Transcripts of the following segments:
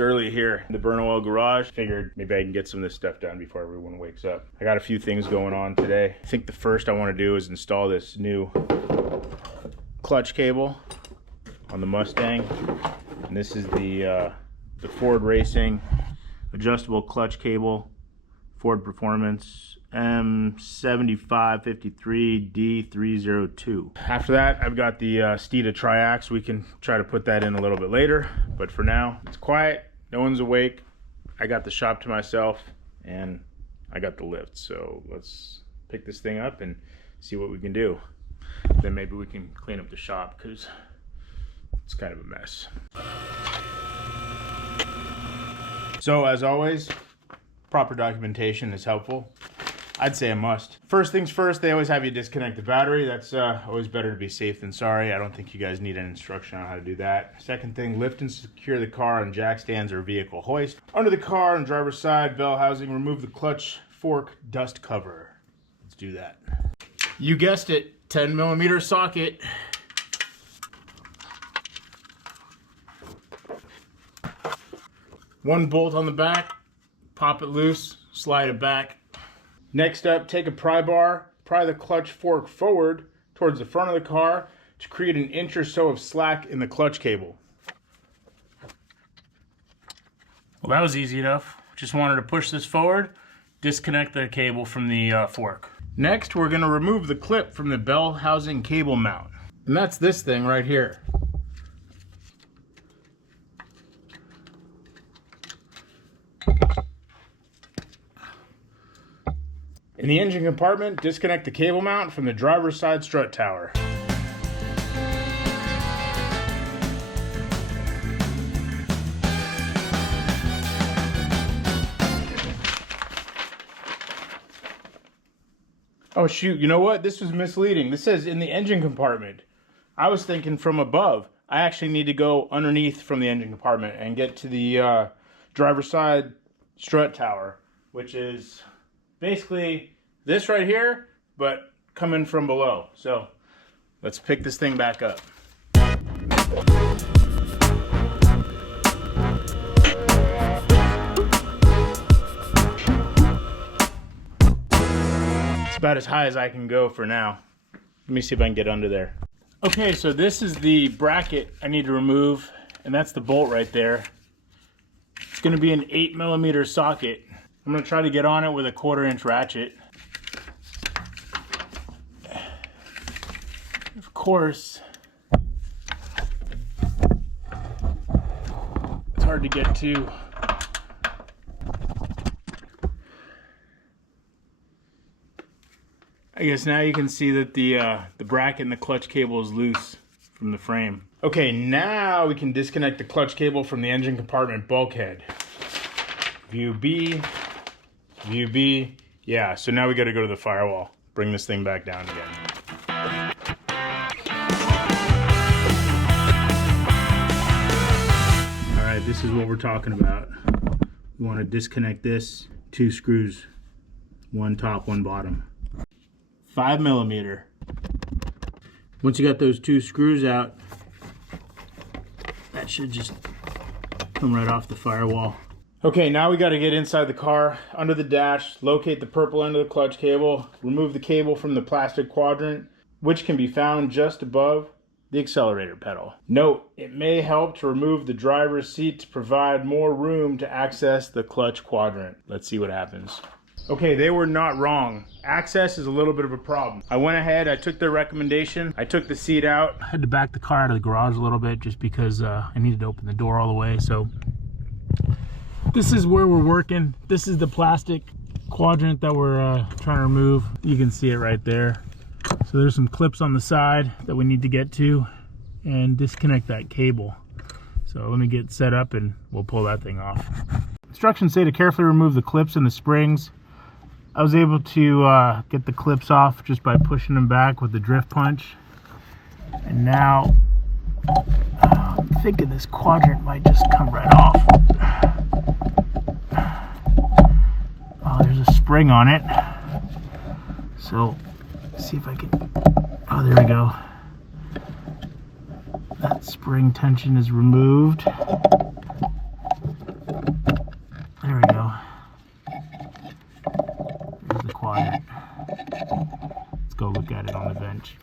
It's early here in the burn oil garage. Figured maybe I can get some of this stuff done before everyone wakes up. I got a few things going on today. I think the first I want to do is install this new clutch cable on the Mustang. And this is the Ford Racing adjustable clutch cable, Ford Performance M7553D302. After that, I've got the Steeda Triax. We can try to put that in a little bit later, but for now, it's quiet, no one's awake. I got the shop to myself, and I got the lift. So let's pick this thing up and see what we can do. Then maybe we can clean up the shop, because it's kind of a mess. So as always, proper documentation is helpful. I'd say a must. First things first, they always have you disconnect the battery. That's always better to be safe than sorry. I don't think you guys need an instruction on how to do that. Second thing, lift and secure the car on jack stands or vehicle hoist. Under the car on driver's side, bell housing, remove the clutch fork dust cover. Let's do that. You guessed it, 10mm socket. One bolt on the back, pop it loose, slide it back. Next up, take a pry bar, pry the clutch fork forward towards the front of the car to create an inch or so of slack in the clutch cable. Well, that was easy enough. Just wanted to push this forward, disconnect the cable from the fork. Next, we're going to remove the clip from the bell housing cable mount. And that's this thing right here. In the engine compartment, disconnect the cable mount from the driver's side strut tower. Oh shoot, you know what? This was misleading. This says in the engine compartment. I was thinking from above. I actually need to go underneath from the engine compartment and get to the driver's side strut tower, which is basically this right here, but coming from below. So let's pick this thing back up. It's about as high as I can go for now. Let me see if I can get under there. Okay, so this is the bracket I need to remove, and that's the bolt right there. It's going to be an 8mm socket. I'm going to try to get on it with a 1/4-inch ratchet. Of course, it's hard to get to. I guess now you can see that the bracket and the clutch cable is loose from the frame. Okay, now we can disconnect the clutch cable from the engine compartment bulkhead. View B. View B. Yeah, so now we got to go to the firewall. Bring this thing back down again. All right, this is what we're talking about. We want to disconnect this. 2 screws, one top, one bottom. 5mm. Once you got those 2 screws out, that should just come right off the firewall. Okay, now we got to get inside the car, under the dash, locate the purple end of the clutch cable, remove the cable from the plastic quadrant, which can be found just above the accelerator pedal. Note, it may help to remove the driver's seat to provide more room to access the clutch quadrant. Let's see what happens. Okay, they were not wrong. Access is a little bit of a problem. I went ahead, I took their recommendation, I took the seat out. I had to back the car out of the garage a little bit just because I needed to open the door all the way, so this is where we're working. This is the plastic quadrant that we're trying to remove. You can see it right there. So there's some clips on the side that we need to get to and disconnect that cable. So let me get set up and we'll pull that thing off. Instructions say to carefully remove the clips and the springs. I was able to get the clips off just by pushing them back with the drift punch. And now I'm thinking this quadrant might just come right off. Oh, there's a spring on it. So, see if I can, oh, there we go. That spring tension is removed. go look at it on the bench.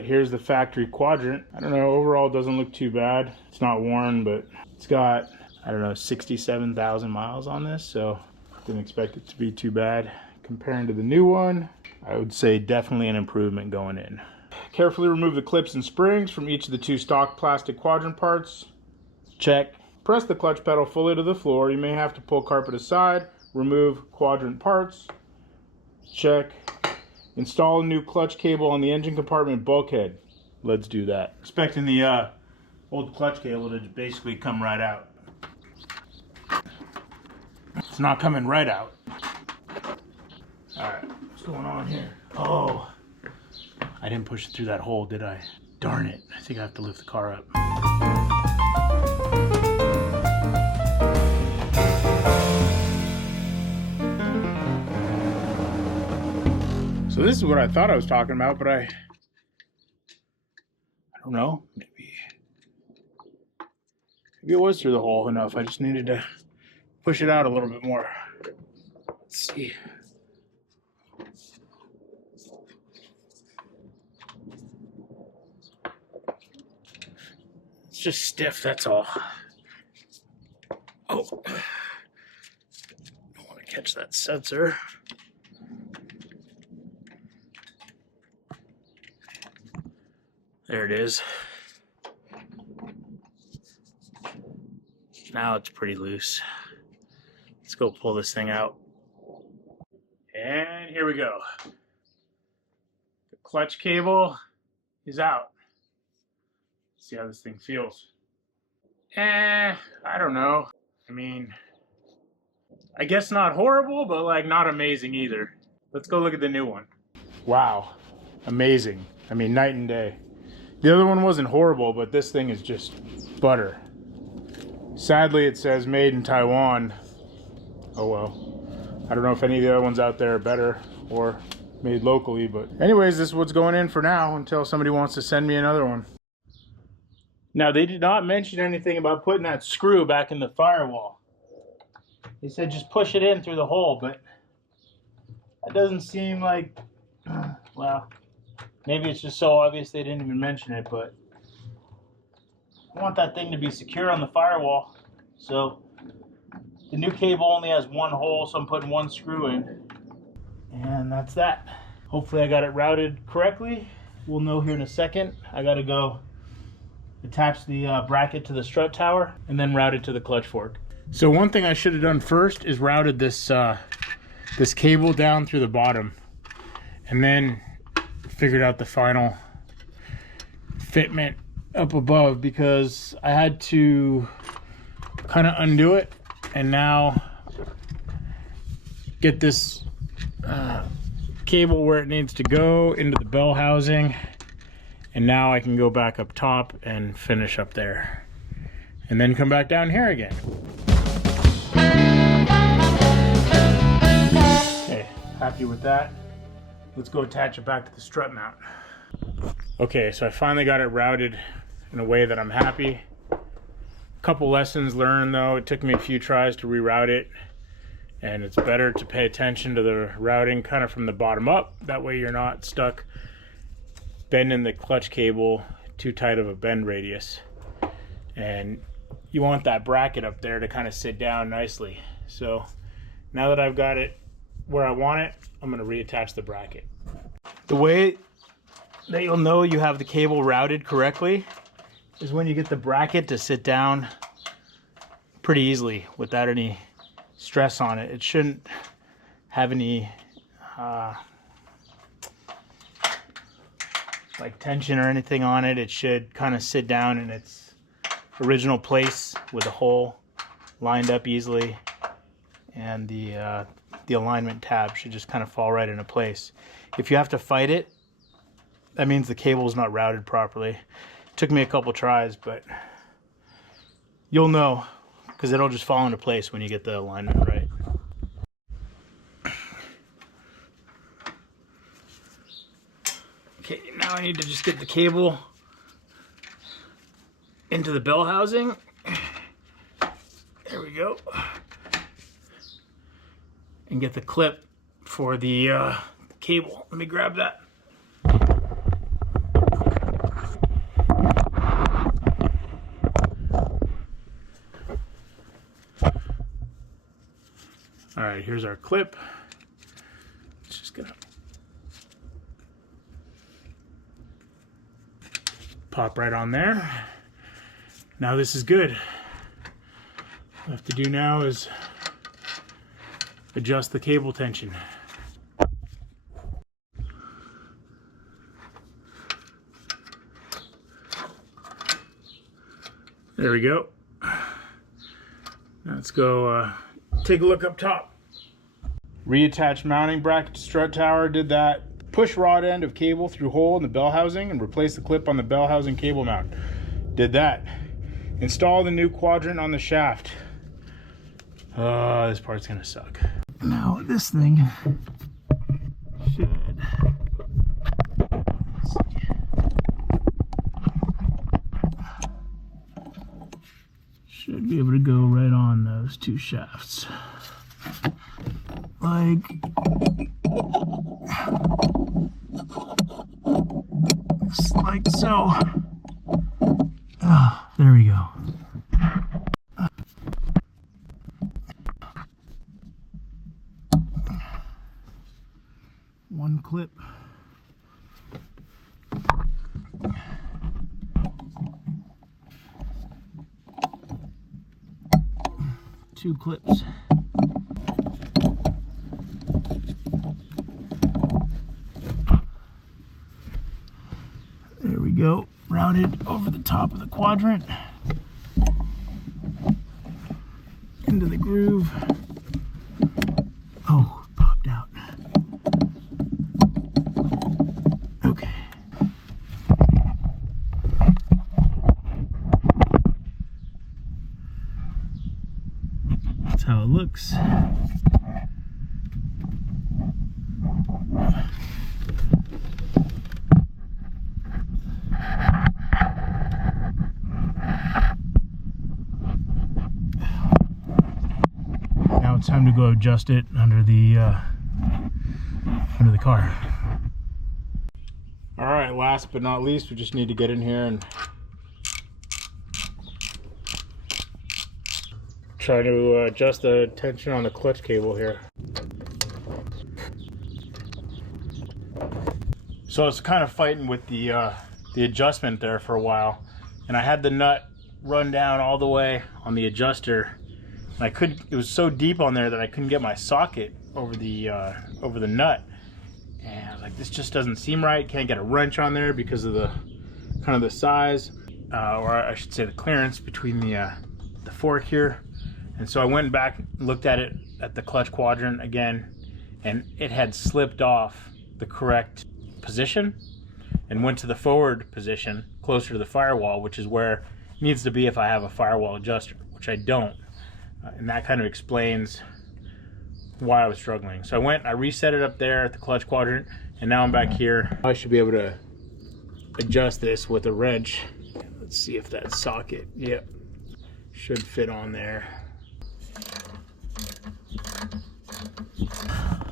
Here's the factory Quadrant. I don't know, overall it doesn't look too bad. It's not worn, but it's got, I don't know, 67,000 miles on this, so didn't expect it to be too bad. Comparing to the new one, I would say definitely an improvement going in. Carefully remove the clips and springs from each of the 2 stock plastic Quadrant parts. Check. Press the clutch pedal fully to the floor. You may have to pull carpet aside. Remove Quadrant parts. Check. Install a new clutch cable on the engine compartment bulkhead. Let's do that. Expecting the old clutch cable to basically come right out. It's not coming right out. Alright, what's going on here? Oh, I didn't push it through that hole, did I? Darn it, I think I have to lift the car up. So this is what I thought I was talking about, but I don't know, maybe it was through the hole enough. I just needed to push it out a little bit more. Let's see. It's just stiff, that's all. Oh, I don't want to catch that sensor. There it is. Now it's pretty loose. Let's go pull this thing out. And here we go. The clutch cable is out. Let's see how this thing feels. I don't know. I mean, I guess not horrible, but like not amazing either. Let's go look at the new one. Wow, amazing. I mean, night and day. The other one wasn't horrible, but this thing is just butter. Sadly, it says made in Taiwan. Oh well. I don't know if any of the other ones out there are better or made locally, but anyways, this is what's going in for now until somebody wants to send me another one. Now, they did not mention anything about putting that screw back in the firewall. They said just push it in through the hole, but that doesn't seem like, well, maybe it's just so obvious they didn't even mention it, but I want that thing to be secure on the firewall. So the new cable only has 1 hole, so I'm putting 1 screw in. And that's that. Hopefully I got it routed correctly. We'll know here in a second. I gotta go attach the bracket to the strut tower and then route it to the clutch fork. So one thing I should have done first is routed this this cable down through the bottom, and then figured out the final fitment up above, because I had to kind of undo it and now get this cable where it needs to go into the bell housing, and now I can go back up top and finish up there and then come back down here again. Okay, happy with that. Let's go attach it back to the strut mount. Okay, so I finally got it routed in a way that I'm happy. A couple lessons learned though. It took me a few tries to reroute it, and it's better to pay attention to the routing kind of from the bottom up. That way you're not stuck bending the clutch cable too tight of a bend radius. And you want that bracket up there to kind of sit down nicely. So now that I've got it where I want it, I'm going to reattach the bracket. The way that you'll know you have the cable routed correctly is when you get the bracket to sit down pretty easily without any stress on it. It shouldn't have any like tension or anything on it. It should kind of sit down in its original place with the hole lined up easily, and the alignment tab should just kind of fall right into place. If you have to fight it, that means the cable is not routed properly. It took me a couple tries, but you'll know because it'll just fall into place when you get the alignment right. Okay, now I need to just get the cable into the bell housing. There we go. And get the clip for the cable. Let me grab that. All right, here's our clip. It's just gonna pop right on there. Now this is good. What I have to do now is adjust the cable tension. There we go. Now let's go take a look up top. Reattach mounting bracket to strut tower, did that. Push rod end of cable through hole in the bell housing and replace the clip on the bell housing cable mount. Did that. Install the new quadrant on the shaft. This part's gonna suck. Now this thing should be able to go right on those two shafts. Like so. Oh, there we go. One clip. Two clips. There we go. Routed over the top of the quadrant. Into the groove. Oh, popped out. Okay. That's how it looks. Now it's time to go adjust it under the car. All right, last but not least, we just need to get in here and try to adjust the tension on the clutch cable here. So I was kind of fighting with the adjustment there for a while, and I had the nut run down all the way on the adjuster. And it was so deep on there that I couldn't get my socket over the nut. And I was like, this just doesn't seem right. Can't get a wrench on there because of the kind of the size, or I should say the clearance between the fork here. And so I went back and looked at it at the clutch quadrant again, and it had slipped off the correct position and went to the forward position closer to the firewall, which is where it needs to be if I have a firewall adjuster, which I don't. And that kind of explains why I was struggling. So I reset it up there at the clutch quadrant, and now I'm back here. I should be able to adjust this with a wrench. Let's see if that socket, yep, should fit on there.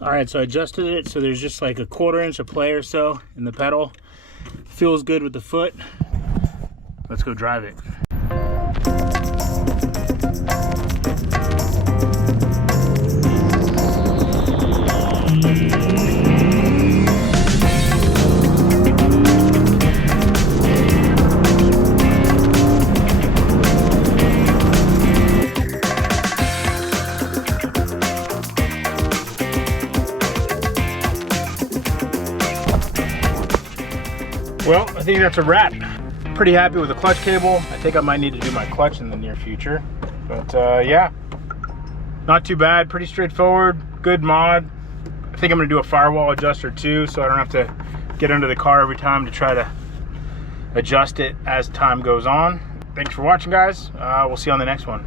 All right, so I adjusted it so there's just like a 1/4 inch of play or so in the pedal. Feels good with the foot. Let's go drive it. Well, I think that's a wrap. Pretty happy with the clutch cable. I think I might need to do my clutch in the near future. But yeah, not too bad, pretty straightforward, good mod. I think I'm gonna do a firewall adjuster too, so I don't have to get under the car every time to try to adjust it as time goes on. Thanks for watching, guys. We'll see you on the next one.